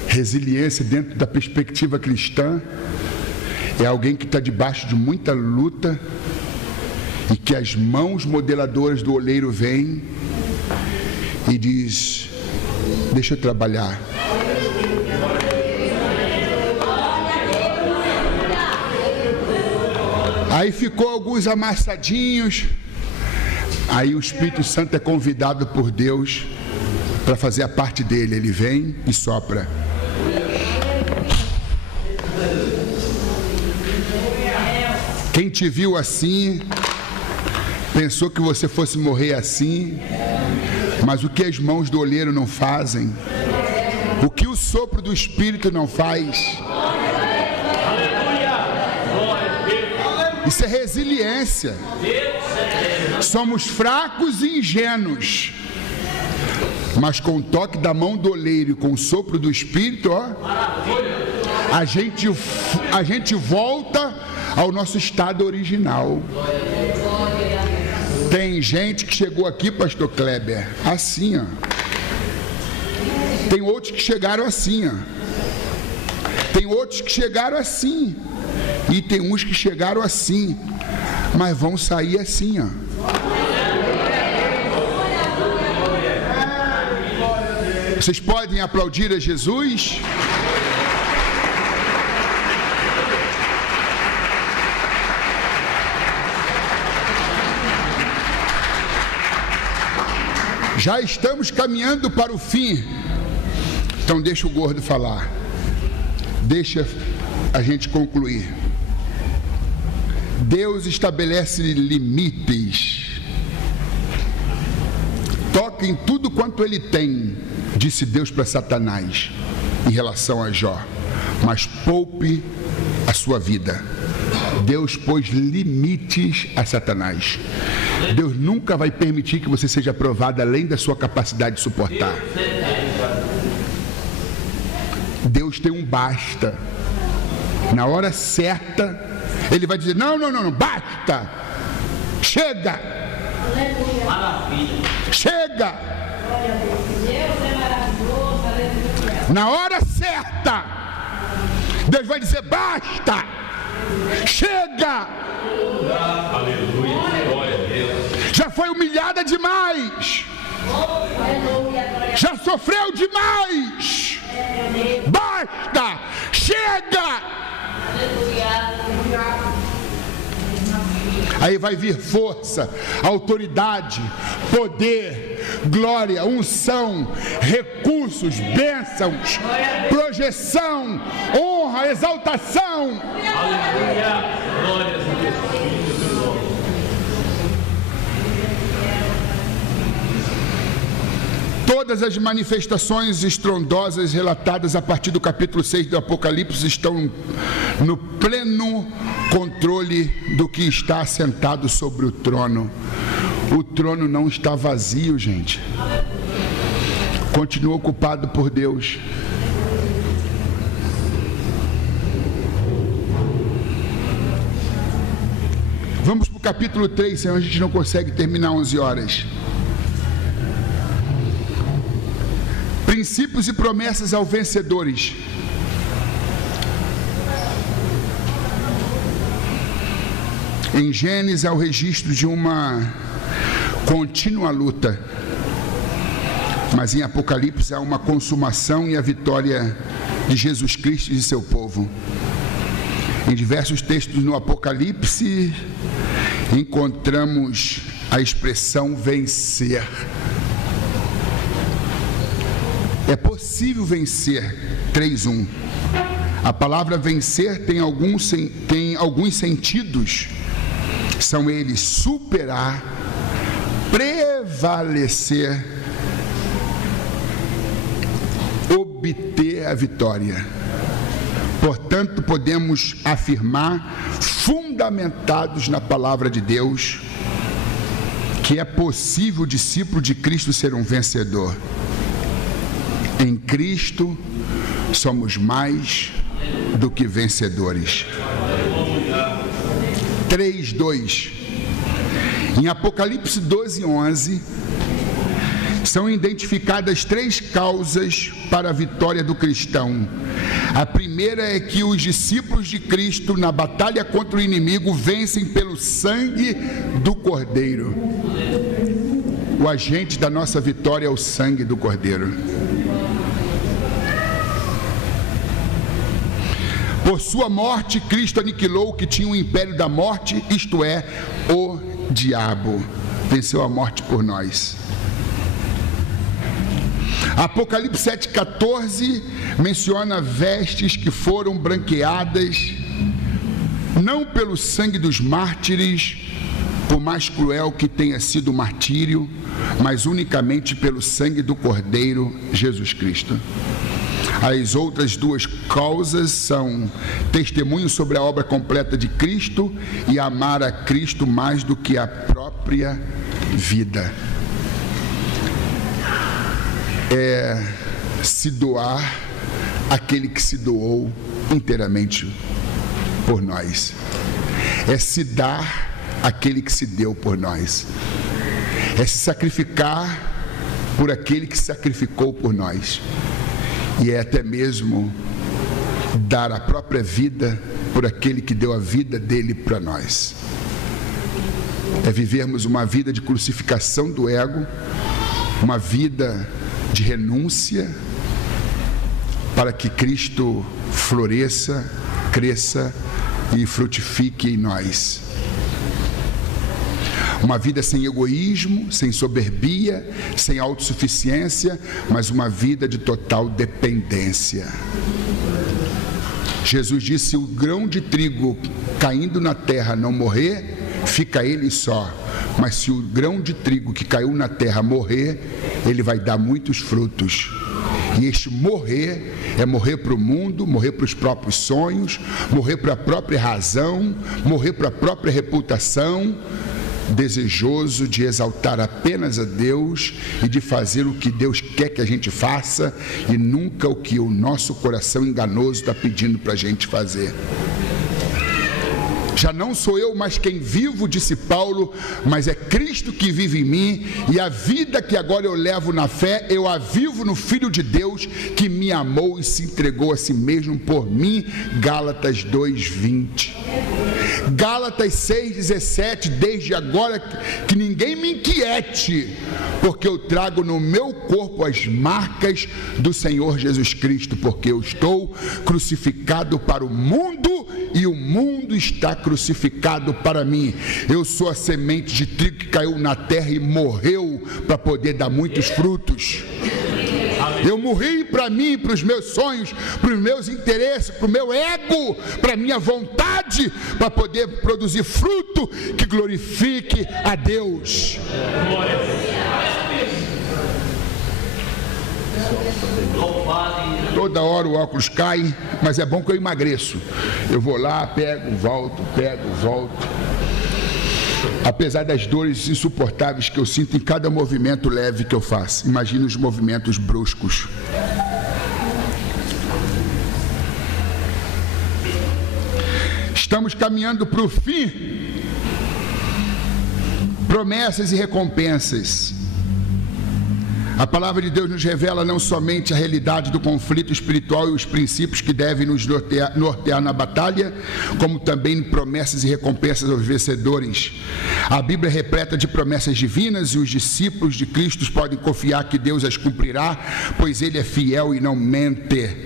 Resiliência dentro da perspectiva cristã é alguém que está debaixo de muita luta e que as mãos modeladoras do oleiro vêm e diz: deixa eu trabalhar. Aí ficou alguns amassadinhos. Aí o Espírito Santo é convidado por Deus para fazer a parte dele. Ele vem e sopra. Quem te viu assim, pensou que você fosse morrer assim, mas o que as mãos do olheiro não fazem, o que o sopro do Espírito não faz, isso é resiliência. Somos fracos e ingênuos, mas com o toque da mão do oleiro e com o sopro do Espírito, a gente volta ao nosso estado original. Tem gente que chegou aqui, pastor Kleber, assim, ó. Tem outros que chegaram assim, ó. Tem outros que chegaram assim. E tem uns que chegaram assim, mas vão sair assim, ó. Vocês podem aplaudir a Jesus? Já estamos caminhando para o fim. Então deixa o gordo falar. Deixa a gente concluir. Deus estabelece limites. Toca em tudo quanto ele tem, disse Deus para Satanás em relação a Jó, mas poupe a sua vida. Deus pôs limites a Satanás. Deus nunca vai permitir que você seja provado além da sua capacidade de suportar. Deus tem um basta. Na hora certa, Ele vai dizer: não, basta! Chega! Chega! Na hora certa, Deus vai dizer: basta! Chega! Aleluia, glória a Deus. Já foi humilhada demais. Já sofreu demais. Basta! Chega! Aí vai vir força, autoridade, poder, glória, unção, recursos, bênçãos, projeção, honra, exaltação. Aleluia, glória a Deus. Todas as manifestações estrondosas relatadas a partir do capítulo 6 do Apocalipse estão no pleno controle do que está assentado sobre o trono. O trono não está vazio, gente. Continua ocupado por Deus. Vamos para o capítulo 3, senão a gente não consegue terminar 11 horas. Princípios e promessas aos vencedores. Em Gênesis há o registro de uma contínua luta, mas em Apocalipse há uma consumação e a vitória de Jesus Cristo e de seu povo. Em diversos textos no Apocalipse, encontramos a expressão vencer. É possível vencer. 3:1. A palavra vencer tem alguns sentidos. São eles superar, prevalecer, obter a vitória. Portanto, podemos afirmar, fundamentados na palavra de Deus, que é possível o discípulo de Cristo ser um vencedor. Em Cristo somos mais do que vencedores. 3:2. Em Apocalipse 12:11, são identificadas 3 causas para a vitória do cristão. A primeira é que os discípulos de Cristo, na batalha contra o inimigo, vencem pelo sangue do Cordeiro. O agente da nossa vitória é o sangue do Cordeiro. Por sua morte, Cristo aniquilou o que tinha o império da morte, isto é, o diabo. Venceu a morte por nós. Apocalipse 7,14 menciona vestes que foram branqueadas, não pelo sangue dos mártires, por mais cruel que tenha sido o martírio, mas unicamente pelo sangue do Cordeiro, Jesus Cristo. As outras 2 causas são testemunho sobre a obra completa de Cristo e amar a Cristo mais do que a própria vida. É se doar aquele que se doou inteiramente por nós. É se dar aquele que se deu por nós. É se sacrificar por aquele que se sacrificou por nós. E é até mesmo dar a própria vida por aquele que deu a vida dele para nós. É vivermos uma vida de crucificação do ego, uma vida de renúncia, para que Cristo floresça, cresça e frutifique em nós. Uma vida sem egoísmo, sem soberbia, sem autossuficiência, mas uma vida de total dependência. Jesus disse: se o grão de trigo caindo na terra não morrer, fica ele só. Mas se o grão de trigo que caiu na terra morrer, ele vai dar muitos frutos. E este morrer é morrer para o mundo, morrer para os próprios sonhos, morrer para a própria razão, morrer para a própria reputação, desejoso de exaltar apenas a Deus e de fazer o que Deus quer que a gente faça e nunca o que o nosso coração enganoso está pedindo para a gente fazer. Já não sou eu mais quem vivo, disse Paulo, mas é Cristo que vive em mim, e a vida que agora eu levo na fé, eu a vivo no Filho de Deus, que me amou e se entregou a si mesmo por mim. Gálatas 2:20. Gálatas 6:17, desde agora que ninguém me inquiete, porque eu trago no meu corpo as marcas do Senhor Jesus Cristo, porque eu estou crucificado para o mundo e o mundo está crucificado para mim. Eu sou a semente de trigo que caiu na terra e morreu para poder dar muitos frutos. Eu morri para mim, para os meus sonhos, para os meus interesses, para o meu ego, para a minha vontade, para poder produzir fruto que glorifique a Deus. Toda hora o óculos cai, mas é bom que eu emagreço. Eu vou lá, pego, volto. Apesar das dores insuportáveis que eu sinto em cada movimento leve que eu faço. Imagine os movimentos bruscos. Estamos caminhando para o fim. Promessas e recompensas. A palavra de Deus nos revela não somente a realidade do conflito espiritual e os princípios que devem nos nortear na batalha, como também promessas e recompensas aos vencedores. A Bíblia é repleta de promessas divinas e os discípulos de Cristo podem confiar que Deus as cumprirá, pois Ele é fiel e não mente.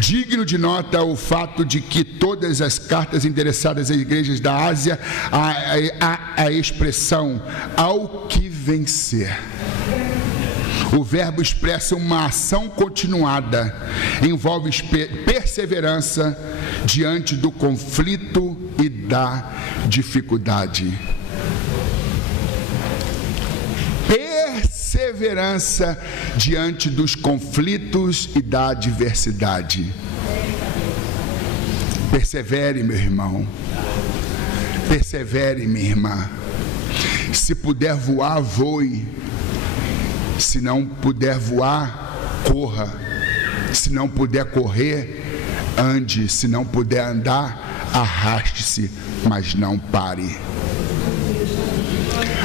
Digno de nota o fato de que todas as cartas endereçadas às igrejas da Ásia a expressão ao que vencer. O verbo expressa uma ação continuada, envolve perseverança diante do conflito e da dificuldade. Perseverança diante dos conflitos e da adversidade. Persevere, meu irmão. Persevere, minha irmã. Se puder voar, voe. Se não puder voar, corra. Se não puder correr, ande. Se não puder andar, arraste-se, mas não pare.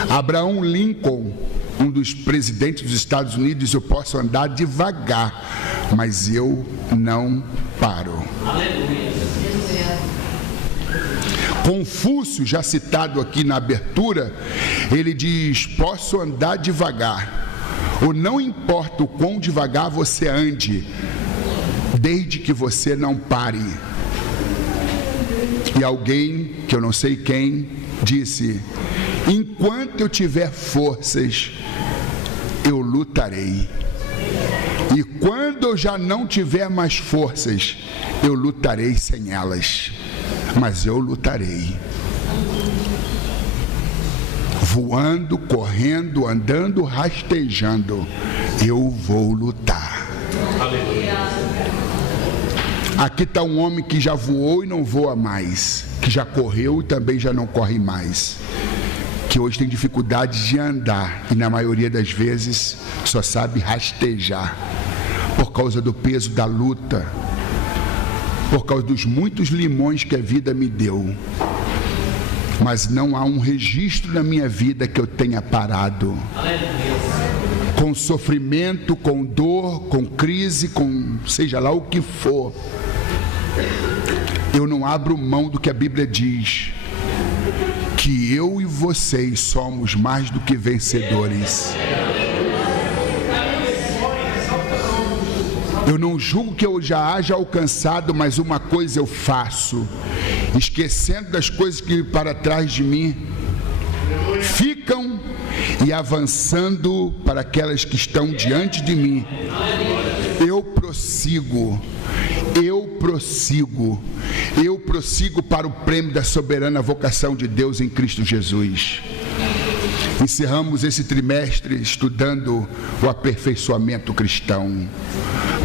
Abraham Lincoln, um dos presidentes dos Estados Unidos, eu posso andar devagar, mas eu não paro. Confúcio, já citado aqui na abertura, ele diz: posso andar devagar, ou não importa o quão devagar você ande, desde que você não pare. E alguém, que eu não sei quem, disse: enquanto eu tiver forças, eu lutarei. E quando eu já não tiver mais forças, eu lutarei sem elas. Mas eu lutarei. Voando, correndo, andando, rastejando, eu vou lutar. Aqui está um homem que já voou e não voa mais, que já correu e também já não corre mais, que hoje tem dificuldade de andar e na maioria das vezes só sabe rastejar, por causa do peso da luta, por causa dos muitos limões que a vida me deu. Mas não há um registro na minha vida que eu tenha parado. Com sofrimento, com dor, com crise, com seja lá o que for, eu não abro mão do que a Bíblia diz, que eu e vocês somos mais do que vencedores. Eu não julgo que eu já haja alcançado, mas uma coisa eu faço, esquecendo das coisas que para trás de mim ficam e avançando para aquelas que estão diante de mim. Eu prossigo para o prêmio da soberana vocação de Deus em Cristo Jesus. Encerramos esse trimestre estudando o aperfeiçoamento cristão,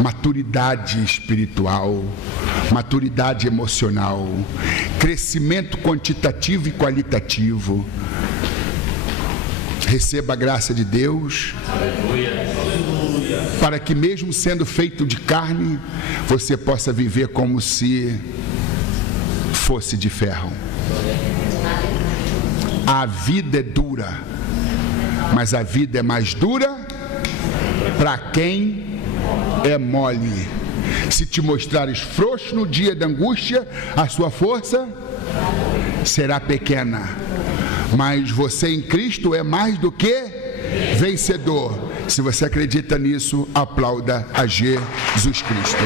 maturidade espiritual, maturidade emocional, crescimento quantitativo e qualitativo. Receba a graça de Deus, para que mesmo sendo feito de carne, você possa viver como se fosse de ferro. A vida é dura, mas a vida é mais dura para quem é mole. Se te mostrares frouxo no dia da angústia, a sua força será pequena. Mas você em Cristo é mais do que vencedor. Se você acredita nisso, aplauda a Jesus Cristo.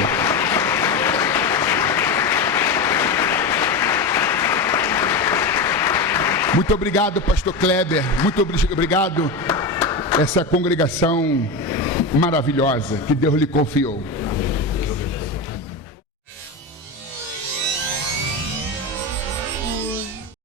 Muito obrigado, pastor Kleber. Muito obrigado essa congregação maravilhosa que Deus lhe confiou.